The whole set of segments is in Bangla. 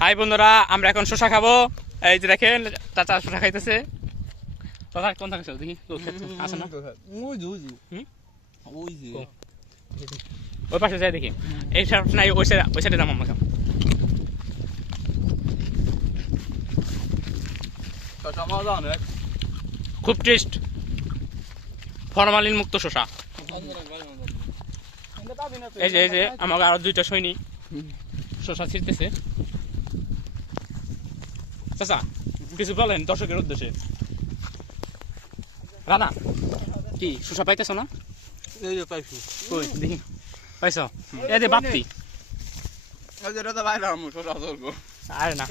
হাই বন্ধুরা, আমরা এখন শসা খাবো। এই যে দেখেন চাচা শসা খাইতেছে। চাচা কোন থাকছে দেখি আছে না? ওই পাশে যাই দেখি। এই সাইড নাই, ওই সাইডে নাম আমরা খুব টেস্ট, ফরমালিন মুক্ত শসা। এই যে আমাকে আরো দুইটা সৈনিক শসা ছিঁড়তেছে। চাচা কিছু বলেন দর্শকের উদ্দেশ্যে। রানা কি শসা পাইতেছ না? কই দেখি পাইছ? এই যে বাপ্তি আরে না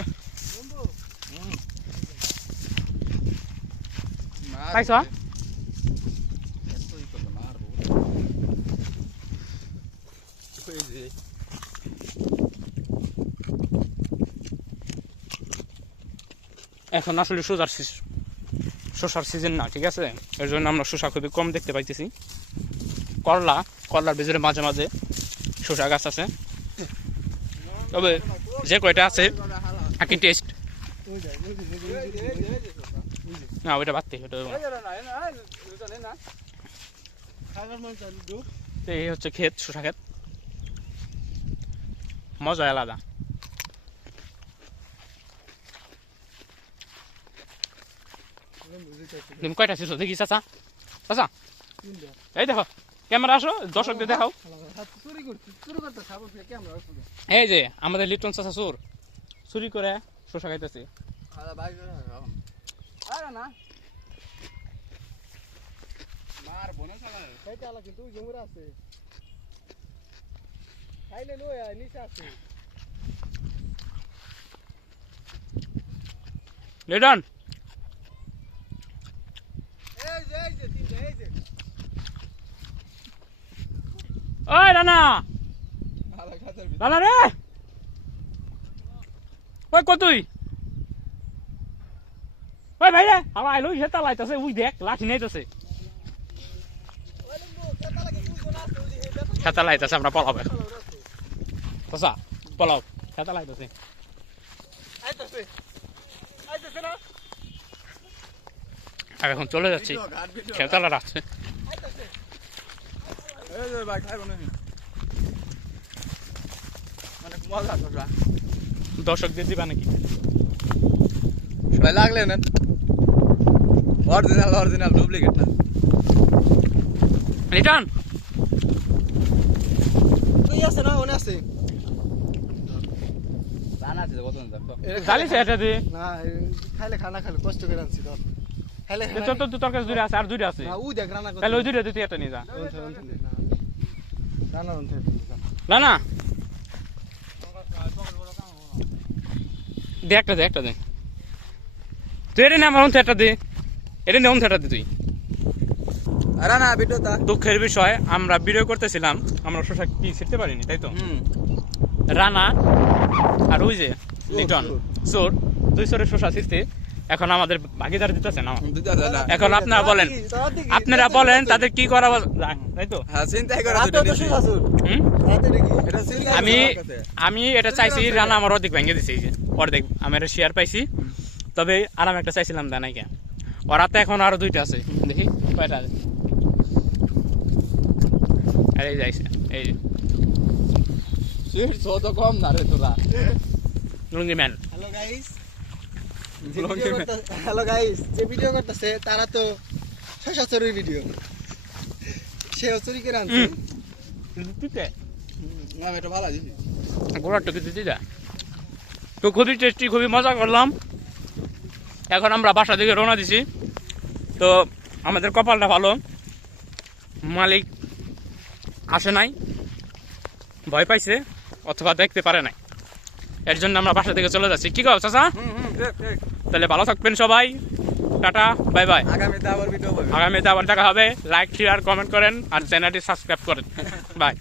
পাইছ? এখন আসলে শসার সিজন না, ঠিক আছে? এর জন্য আমরা শসা খুবই কম দেখতে পাইতেছি। করলার ভিতরে মাঝে মাঝে শসা গাছ আছে, তবে যে কয়টা আছে একই টেস্ট না। ওইটা বাড়তে এই হচ্ছে ক্ষেত, শসা ক্ষেত, মজা আলাদা। তুমি কয়টা ছিল দেখি চাচা? চাচা এই দেখো, ক্যামেরা আসো, দর্শকদের দেখাও। এই যে আমাদের লিটন চাচা চুরি করে শসা খাইতেছে। লিটন ওই রানা রে, ওই কতই ওই ভাই রে, আমার আইলো হেতা লাইতাছে, উই দেখ লাঠি নাইতাছে, হেতা লাইতাছে। আমরা পলাবো এখন, চাচা পলাও, হেতা লাইতাছে। আর এখন চলে যাচ্ছি, খেতালা রাখছে। দর্শকদের দিবা নাকি? লাগলে না অরিজিনাল ডুপ্লিকেট না। রিটার্ন তুই আছে না? ওনে আছে রানা আছে কত না তো খালি সেটা দে না, খাইলে খানা খাইলে কষ্ট করে আনছি তো। খাইলে তো তোর কাছে দুইটা আছে, আর দুইটা আছে। না ও দেখ রানা কত, তাহলে ওই দুইটা তুই একটা নিয়ে যা। রানা ওনতে না না দে একটা দে তুই এটা নে, আমার অন্থ একটা দে, এটা নে অন্থ একটা দে তুই। রানা ভিডিওটা দুঃখের বিষয়, আমরা ভিডিও করতেছিলাম, আমরা শসা কি ছিঁড়তে পারিনি, তাই তো? রানা আর ওই যে লিটন চোর, দুই চোরের শসা ছিঁড়তে এখন আমাদের ভাগিদার দিতেছে না। এখন আপনারা বলেন তাদের কি করা যায়, তাই তো? আমি এটা চাইছি, রানা আমার অর্ধেক ভেঙে দিছে, এই যে অর্ধেক আমি একটা শেয়ার পাইছি, তবে আর আমি একটা চাইছিলাম দেয় নাই কে। ওরা তো এখন আরো দুইটা আছে, দেখি কয়টা আছে। আর এই যাইছে, এই যে কম না রে তোরা। লুঙ্গি ম্যান। হ্যালো গাইস, যে ভিডিও করতেছে তারা তো শসা চুরির ভিডিও, সেও চুরি করে আনছে। না এটা ভালো দিছি, গোড়াটা কিছু দিদা তো খুবই টেস্টি, খুবই মজা করলাম। এখন আমরা বাসা থেকে রওনা দিছি। তো আমাদের কপালটা ভালো, মালিক আসে নাই, ভয় পাইছে অথবা দেখতে পারে নাই, এর জন্য আমরা বাসা থেকে চলে যাচ্ছি। কি কও চাচা? তাহলে ভালো থাকবেন সবাই, টাটা বাই বাই। আগামীতে আবার দেখা হবে। লাইক শেয়ার কমেন্ট করেন আর চ্যানেলটি সাবস্ক্রাইব করেন। বাই।